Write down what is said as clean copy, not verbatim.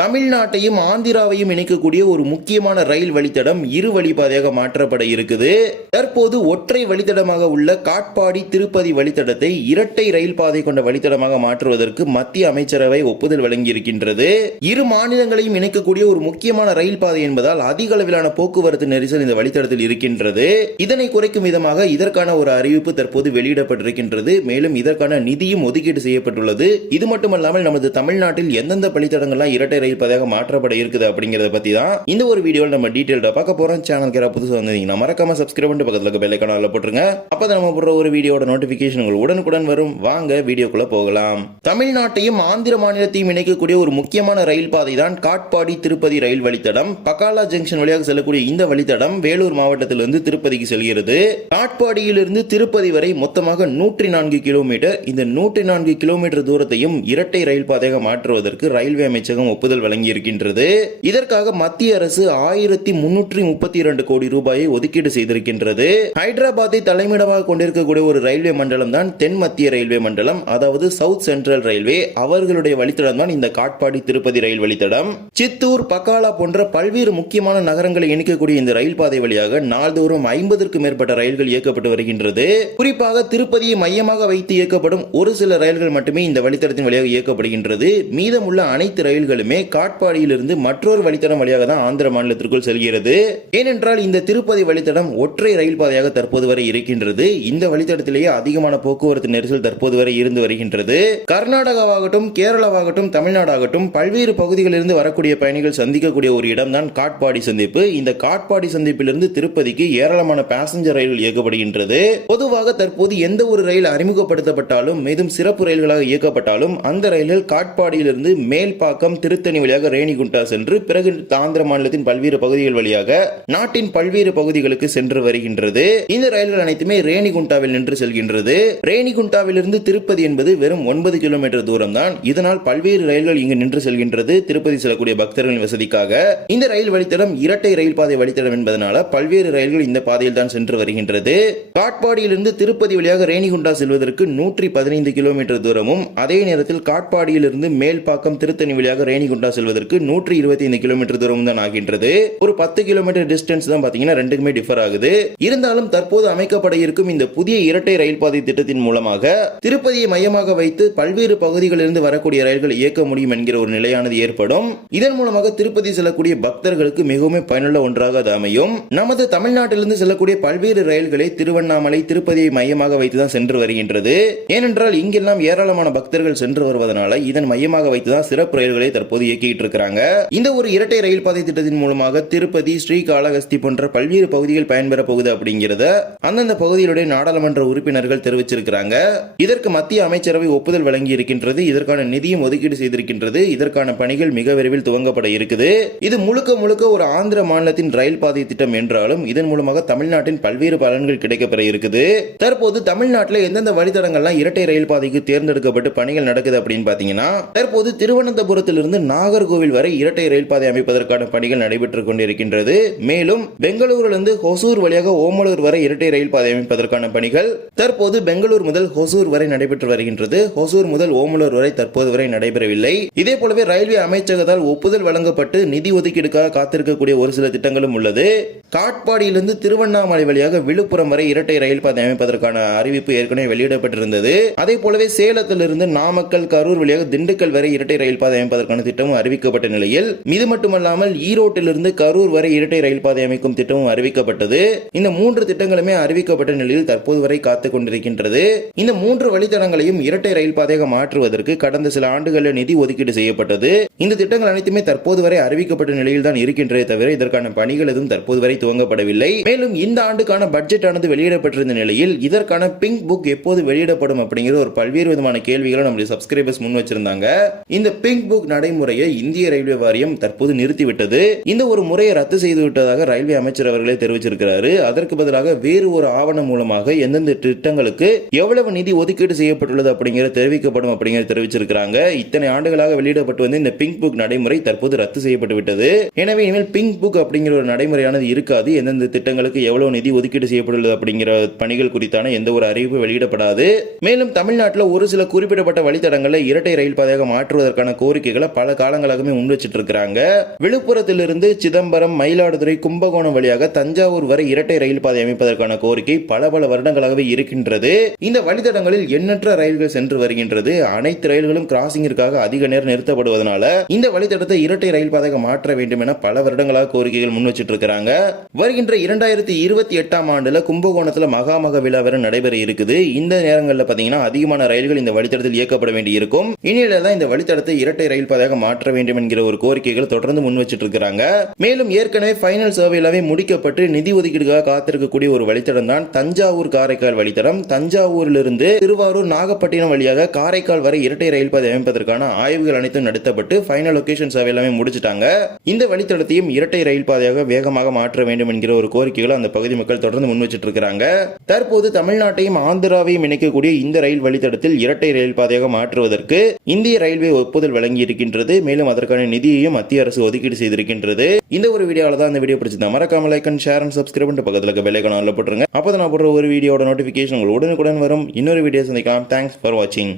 தமிழ்நாட்டையும் ஆந்திராவையும் இணைக்கக்கூடிய ஒரு முக்கியமான ரயில் வழித்தடம் இரு வழிப்பாதையாக மாற்றப்பட இருக்குது. தற்போது ஒற்றை வழித்தடமாக உள்ள காட்பாடி திருப்பதி வழித்தடத்தை இரட்டை ரயில் பாதை கொண்ட வழித்தடமாக மாற்றுவதற்கு மத்திய அமைச்சரவை ஒப்புதல் வழங்கியிருக்கின்றது. இரு மாநிலங்களையும் இணைக்கக்கூடிய ஒரு முக்கியமான ரயில் பாதை என்பதால் அதிக அளவிலான போக்குவரத்து நெரிசல் இந்த வழித்தடத்தில் இருக்கின்றது. இதனை குறைக்கும் விதமாக இதற்கான ஒரு அறிவிப்பு தற்போது வெளியிடப்பட்டிருக்கின்றது. மேலும் இதற்கான நிதியும் ஒதுக்கீடு செய்யப்பட்டுள்ளது. இது மட்டுமல்லாமல் நமது தமிழ்நாட்டில் எந்தெந்த வழித்தடங்கள்லாம் இரட்டை ரயில் பாதையாக மாற்றப்பட இருக்குது அப்படிங்கறத பத்தி தான் இந்த ஒரு வீடியோல நம்ம டீடைலா பார்க்க போறோம். சேனலுக்கு யாராவது புதுசா வந்தீங்கன்னா மறக்காம சப்ஸ்கிரைப் பண்ணிட்டு பக்கத்துல இருக்க பெல் ஐகானை போட்டுருங்க. அப்பதான் நம்ம போடுற ஒரு வீடியோட நோட்டிபிகேஷன் உங்களுக்கு உடனுக்குடன் வரும். வாங்க வீடியோக்குள்ள போகலாம். தமிழ்நாட்டையும் ஆந்திர மாநிலத்தையும் இணைக்கக்கூடிய ஒரு முக்கியமான ரயில் பாதை தான் காட்பாடி திருப்பதி ரயில் வழித்தடம். பக்காலா ஜங்ஷன் வழியாக செல்லக்கூடிய இந்த வழித்தடம் வேலூர் மாவட்டத்திலிருந்து திருப்பதிக்கு செல்கிறது. காட்பாடியிலிருந்து திருப்பதி வரை மொத்தமாக 104 கிலோமீட்டர். இந்த 104 கிலோமீட்டர் தூரத்தையும் இரட்டை ரயில் பாதையாக மாற்றுவதற்கு ரயில்வே அமைச்சகம் ஒப்புதல் வழங்கி இருக்கின்றது. இதற்காக மத்திய அரசு 1332 கோடி ரூபாயை ஒதுக்கீடு செய்திருக்கின்றது. ஹைதராபாத்தை தலைமையிடமாக கொண்டிருக்கக்கூடிய ஒரு ரயில்வே மண்டலம் தான் தென் மத்திய ரயில்வே மண்டலம், அதாவது சவுத் சென்ட்ரல் ரயில்வே. அவர்களுடைய வழித்தடம் தான் இந்த காட்பாடி திருப்பதி ரயில் வழித்தடம். சித்தூர், பக்காலா போன்ற பல்வேறு முக்கியமான நகரங்களை இணைக்கக்கூடிய இந்த ரயில் பாதை வழியாக நாள்தோறும் 50க்கும் மேற்பட்ட ரயில்கள் இயக்கப்பட்டு வருகின்றது. குறிப்பாக திருப்பதியை மையமாக வைத்து இயக்கப்படும் ஒரு சில ரயில்கள் மட்டுமே இந்த வழித்தடத்தின் வழியாக இயக்கப்படுகின்றது. மீதமுள்ள அனைத்து ரயில்களுமே காட்பாடியிலிருந்து மற்றொரு வழித்தடம் வழியாக தான் ஆந்திர மாநிலத்திற்குள் செல்கிறது. ஏனென்றால் இந்த திருப்பதி வழித்தடம் ஒற்றை ரயில் பாதையாக தற்போது வரை இருக்கின்றது. இந்த வழித்தடத்திலேயே அதிகமான போக்குவரத்து நெரிசல் தற்போது வரை இருந்து வருகின்றது. கர்நாடகாவாகட்டும், கேரளாவாகட்டும், தமிழ்நாடாகட்டும் பல்வேறு பகுதிகளிலிருந்து வரக்கூடிய பயணிகள் சந்திக்கக்கூடிய ஒரு இடம் தான் காட்பாடி சந்திப்பு. இந்த காட்பாடி சந்திப்பிலிருந்து திருப்பதிக்கு ஏராளமான பேசஞ்சர் ரயில் இயக்கப்படுகின்றது. பொதுவாக தற்போது எந்த ஒரு ரயில் அறிமுகப்படுத்தப்பட்டாலும், மேலும் சிறப்பு ரயில்களாக இயக்கப்பட்டாலும் அந்த ரயில்கள் காட்பாடியிலிருந்து மேல்பாக்கம், திருத்தணி வழியாக ரேணிகுண்டா சென்று பிறகு ஆந்திர மாநிலத்தின் பல்வேறு பகுதிகள் வழியாக நாட்டின் பல்வேறு பகுதிகளுக்கு சென்று வருகின்றது. இந்த ரயில்கள் அனைத்துமே ரேணிகுண்டாவில் நின்று செல்கின்றது. ரேணிகுண்டாவிலிருந்து திருப்பதி என்பது வெறும் 9 கிலோமீட்டர் தூரம் தான். இதனால் பல்வேறு ரயில்கள் இங்கு நின்று செல்கின்றது திருப்பதி செல்லக்கூடிய பக்தர்களின் வசதிக்காக. இந்த ரயில் வழித்தடம் இரட்டை ரயில் பாதை வழித்தடம் என்பதனால பல்வேறு ரயில்கள் இந்த பாதையில் தான் சென்று வருகின்றது. காட்பாடியிலிருந்து திருப்பதி வழியாக ரேணிகுண்டா செல்வதற்கு 115 கிலோமீட்டர் தூரமும், அதே நேரத்தில் காட்பாடியிலிருந்து மேல்பாக்கம், திருத்தணி வழியாக ரேணிகுண்டா செல்வதற்கு 125 கிலோமீட்டர் தூரம் தான் ஆகின்றது. ஒரு 10 கிலோமீட்டர் டிஸ்டன்ஸ் தான் பாத்தீங்கன்னா ரெண்டுக்குமே டிஃபர் ஆகுது. இருந்தாலும் தற்போது அமைக்கப்பட இருக்கும் இந்த புதிய இரட்டை ரயில் பாதை திட்டத்தின் மூலமாக திருப்பதியை மையமாக வைத்து பல்வேறு பகுதிகளிலிருந்து வரக்கூடிய ரயில்கள் இயக்க முடியும் என்கிற ஒரு நிலையானது ஏற்படும். இதன் மூலமாக திருப்பதி செல்லக்கூடிய பக்தர்களுக்கு மிகவும் பயனுள்ள ஒன்றாக அது அமையும். நமது தமிழ்நாட்டிலிருந்து செல்லக்கூடிய பல்வேறு ரயில்களை திருவண்ணாமலை, திருப்பதியை மையமாக வைத்துதான் சென்று வருகின்றது. ஏனென்றால் இங்கெல்லாம் ஏராளமான பக்தர்கள் சென்று வருவதனால இதன் மையமாக வைத்துதான் சிறப்பு ரயில்களை தற்போது இயக்கிட்டு இருக்காங்க. இந்த ஒரு இரட்டை ரயில் பாதை திட்டத்தின் மூலமாக திருப்பதி, ஸ்ரீகாளஹஸ்தி போன்ற பல்வேறு பகுதிகள் பயன்பெற போகுது அப்படிங்கிறத அந்தந்த பகுதிகளுடைய நாடாளுமன்ற உறுப்பினர்கள் தெரிவிச்சிருக்கிறாங்க. இதற்கு மத்திய அமைச்சரவை ஒப்புதல் வழங்கி இருக்கின்றது. இதற்கான நிதியும் ஒதுக்கீடு செய்திருக்கின்றது. இதற்கான பணிகள் மிக விரைவில் துவங்கப்பட இருக்குது. இது முழுக்க முழுக்க ஒரு ஆந்திர மாநிலத்தின் ரயில் பாதை திட்டம் என்றாலும் இதன் மூலமாக தமிழ்நாட்டின் பல்வேறு பலன்கள் கிடைக்கப்பெற இருக்குது. தற்போது தமிழ்நாட்டில் எந்தெந்த வழித்தடங்கள்லாம் இரட்டை ரயில் பாதைக்கு தேர்ந்தெடுக்கப்பட்டு பணிகள் நடக்குது அப்படின்னு பாத்தீங்கன்னா, தற்போது திருவனந்தபுரத்திலிருந்து நாகர்கோவில் வரை இரட்டை ரயில் பாதை அமைப்பதற்கான பணிகள் நடைபெற்றுக் கொண்டிருக்கின்றது. மேலும் பெங்களூரிலிருந்து ஹொசூர் வழியாக ஓமலூர் வரை இரட்டை ரயில் பாதை அமைப்பதற்கான பணிகள் தற்போது பெங்களூர் முதல் ஹொசூர் வரை நடைபெற்று வருகின்றது. ஹொசூர் முதல் ஓமலூர் வரை தற்போது வரை நடைபெறவில்லை. இதே போலவே ரயில்வே அமைச்சகத்தால் ஒப்புதல் வழங்கப்பட்டு நிதி ஒதுக்கீடுக்காக காத்திருக்கக்கூடிய ஒரு சில திட்டங்களும் உள்ளது. காட்பாடியிலிருந்து திருவண்ணாமலை வழியாக விழுப்புரம் வரை இரட்டை ரயில் பாதை அமைப்பதற்கான அறிவிப்பு ஏற்கனவே வெளியிடப்பட்டிருந்தது. அதே போலவே சேலத்திலிருந்து நாமக்கல், கரூர் வழியாக திண்டுக்கல் வரை இரட்டை ரயில் பாதை அமைப்பதற்கான திட்டமும் அறிவிக்கப்பட்ட நிலையில், இது மட்டுமல்லாமல் ஈரோட்டிலிருந்து கரூர் வரை இரட்டை ரயில் பாதை அமைக்கும் திட்டமும் அறிவிக்கப்பட்டது. இந்த 3 திட்டங்களுமே அறிவிக்கப்பட்ட நிலையில் தற்போது வரை காத்துக் கொண்டிருக்கின்றது. இந்த 3 வழித்தடங்களையும் இரட்டை ரயில் பாதையாக மாற்றுவதற்கு கடந்த சில ஆண்டுகளில் நிதி ஒதுக்கீடு செய்யப்பட்டது. இந்த திட்டங்கள் அனைத்துமே தற்போது வரை அறிவிக்கப்பட்ட நிலையில் தான் இருக்கின்றதே தவிர இதற்கான பணிகள் எதுவும் தற்போது வரை துவங்கப்படவில்லை. மேலும் இந்த ஆண்டுக்கான பட்ஜெட் ஆனது வெளியிடப்பட்டிருந்த நிலையில் இதற்கான பிங்க் புக் எப்போது வெளியிடப்படும் அப்படிங்கிற ஒரு பல்வேறு விதமான கேள்விகளை நம்முடைய சப்ஸ்கிரைபர்ஸ் முன் வச்சிருந்தாங்க. இந்த பிங்க் புக் நடைமுறையை இந்திய ரயில்வே வாரியம் தற்போது நிறுத்திவிட்டது. இந்த ஒரு முறையை ரத்து செய்து விட்டதாக ரயில்வே அமைச்சர் அவர்களே தெரிவிச்சிருக்கிறாரு. அதற்கு பதிலாக வேறு ஒரு ஆவணம் மூலமாக எந்தெந்த திட்டங்களுக்கு எவ்வளவு நிதி ஒதுக்கீடு செய்யப்பட்டுள்ளது அப்படிங்கிறது தெரிவிக்கப்படும் அப்படிங்கிறது தெரிவிச்சிருக்கிறாங்க. இத்தனை ஆண்டுகளாக வெளியிடப்பட்டு வந்து இந்த பிங்க் புக் நடைமுறை தற்போது ரத்து செய்யப்பட்டு விட்டது. எனவே இனிமேல் பிங்க் புக் அப்படிங்கிற ஒரு நடைமுறையானது இருக்காது. எந்தெந்த திட்டங்களுக்கு எவ்வளவு நிதி ஒதுக்கீடு செய்யப்பட்டுள்ளது அப்படிங்கிற பணிகள் குறித்தான எந்த ஒரு அறிவிப்பு வெளியிடப்படாது. மேலும் தமிழ்நாட்டில் ஒரு சில குறிப்பிடப்பட்ட வழித்தடங்களை இரட்டை ரயில் பாதையாக மாற்றுவதற்கான கோரிக்கைகளை பல காலங்களாகவே முன் வச்சிட்டு இருக்காங்க. விழுப்புரத்திலிருந்து சிதம்பரம், மயிலாடுதுறை, கும்பகோணம் வழியாக தஞ்சாவூர் வரை இரட்டை ரயில் பாதை அமைப்பதற்கான கோரிக்கை பல வருடங்களாகவே இருக்கின்றது. இந்த வழித்தடங்களில் எண்ணற்ற ரயில்கள் சென்று வருகின்றது. அனைத்து ரயில்களும் கிராசிங்கிற்காக அதிக நேரம் நிறுத்தப்படுவதனால இந்த வழித்தடத்தை இரட்டை ரயில் பாதையாக மாற்ற வேண்டும் என பல வருடங்களாக கோரிக்கைகள் முன் வச்சிட்டு இருக்காங்க. வருகின்ற 2028ஆம் ஆண்டுல கும்பகோணத்துல மகாமக விழா வேற நடைபெற இருக்குது. இந்த நேரங்களில் பாத்தீங்கன்னா அதிகமான ரயில்கள் இந்த வழித்தடத்தில் இயக்கப்பட வேண்டி இருக்கும். இனியில தான் இந்த வழித்தடத்தை இரட்டை ரயில் பாதையாக மாற்ற வேண்டும் என்கிற ஒரு கோரிக்கைகள் தொடர்ந்து முன் வச்சிட்டு இருக்காங்க. மேலும் ஏற்கனவே ஃபைனல் சர்வேலாவே முடிக்கப்பட்டு நிதி ஒதுக்கீடுக்காக காத்திருக்கக்கூடிய ஒரு வழித்தடம் தான் தஞ்சாவூர் காரைக்கால் வழித்தடம். தஞ்சாவூரிலிருந்து திருவாரூர், நாகப்பட்டினம் வழியாக காரைக்கால் வரை இரட்டை ரயில் பாதை அமைப்பதற்கான ஆய்வுகள் அனைத்தும் நடத்தப்பட்டு ஃபைனல் லொகேஷன் சர்வே எல்லாமே முடிச்சிட்டாங்க. இந்த வழித்தடத்தையும் இரட்டை ரயில் பாதையாக வேகமாக மாற்ற வேண்டும் என்கிற ஒரு கோரிக்கைகளை அந்த பகுதி மக்கள் தொடர்ந்து முன் வச்சிட்டு இருக்காங்க. தற்போது தமிழ்நாட்டையும் ஆந்திராவையும் இணைக்கக்கூடிய இந்த ரயில் வழித்தடத்தில் இரட்டை ரயில் பாதையாக மாற்றுவதற்கு இந்திய ரயில்வே ஒப்புதல் வழங்கி இருக்கின்றது. மேலும் அதற்கான நிதியையும் மத்திய அரசு ஒதுக்கீடு செய்திருக்கின்றது. இந்த ஒரு வீடியோல தான் இந்த வீடியோ பிடிச்சிருந்தா மறக்காம like and share and subscribe பண்ணிட்டு பக்கத்துல இருக்க பெல் ஐகானை ஆன்ல போட்டுருங்க. அப்பதான் நான் போடுற ஒரு வீடியோட நோட்டிபிகேஷன் உங்களுக்கு உடனுக்குடன் வரும். இன்னொரு வீடியோ சந்திக்கலாம். தேங்க்ஸ் ஃபார் வாட்சிங்.